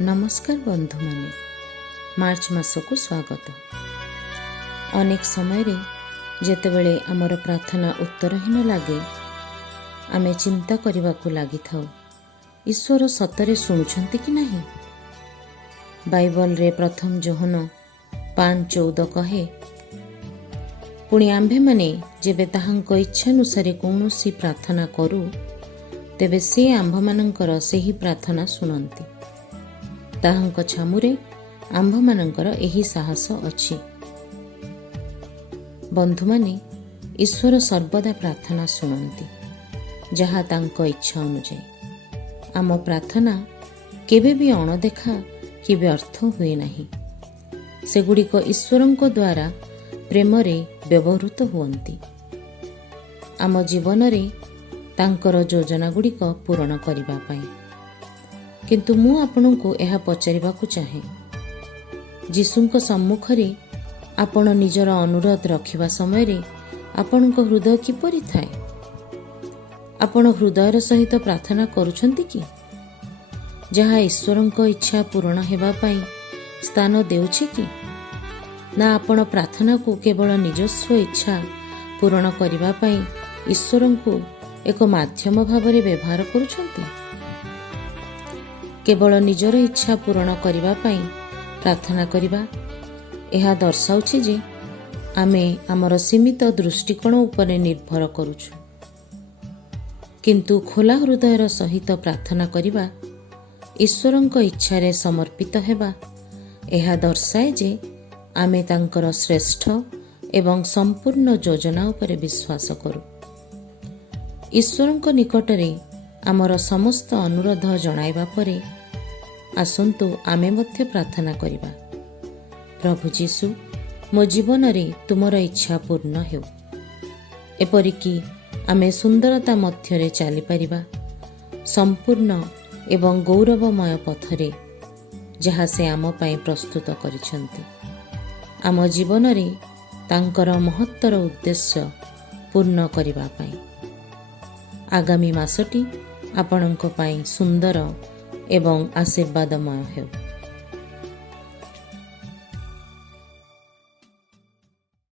नमस्कार बंधु माने मार्च मास को स्वागत। अनेक समय जेतेबेले आमर प्रार्थना उत्तरहीन लगे आमे चिंता करने को लगी था ईश्वर सतरे शुणुछंती कि नहीं। बाइबल रे प्रथम जोहन 5:14 कहे, पुणी आंभे माने जेबे ताहांक इच्छानुसारे कौनसी प्रार्थना करू तेबे से आंभमानंकर सेही प्रार्थना शुणंती। ताहांक छामुरे आंभमानंकर एही साहस अछि। बंधु माने ईश्वर सर्वदा प्रार्थना शुणंती जहा तांक इच्छा अनुजाई। आम प्रार्थना केबे भी अणदेखा कि व्यर्थ हुए नहीं। सेगुड़िक ईश्वरंक द्वारा प्रेम रे व्यवहृत हुअंती। आम जीवन रे तांकर योजना गुड़िक पूरण करिबा पई। किंतु मु आपनों यह पचारिबाकु चाहे, जीशुंक सम्मुखरे आपण निजर अनुरोध रखिबा समय रे आपणक हृदय किपरि थाए? आपण हृदयर सहित प्रार्थना करुछंती कि जहा ईश्वरंक इच्छा पूर्ण हेबा पई स्थान देउछि कि ना आपण प्रार्थना को केवल निजस्व इच्छा पूर्ण करिबा पई ईश्वरंकु एक माध्यम भावरे व्यवहार करुछंती? केवल निजर इच्छा पूर्ण करिबा पई प्रार्थना करिबा एहा दर्शाउछि जे आमे आमर सीमित दृष्टिकोण उपरे निर्भर करुछु। किंतु खोला हृदयर सहित प्रार्थना करिबा, ईश्वरंक इच्छारे समर्पित हेबा एहा दर्शाए जे आमे तांकर श्रेष्ठ एवं संपूर्ण योजना उपरे विश्वास करू। ईश्वरंक निकटरे आमर समस्त अनुरोध जणाइबा परे आसंतु आमे मध्य प्रार्थना करिबा, प्रभु जीशु मो जीवन रे तुमर इच्छा पूर्ण हेउ। एपरिकी आमे सुंदरता मध्यरे चली परिबा संपूर्ण एवं गौरवमय पथरे जहा से आम पाई प्रस्तुत करिसंती। आम जीवन रे तांकर महत्तर उद्देश्य पूर्ण करिबा पाई। आगामी मासटी आपणक पाई सुंदर एवं आशीर्वादमय हेउ।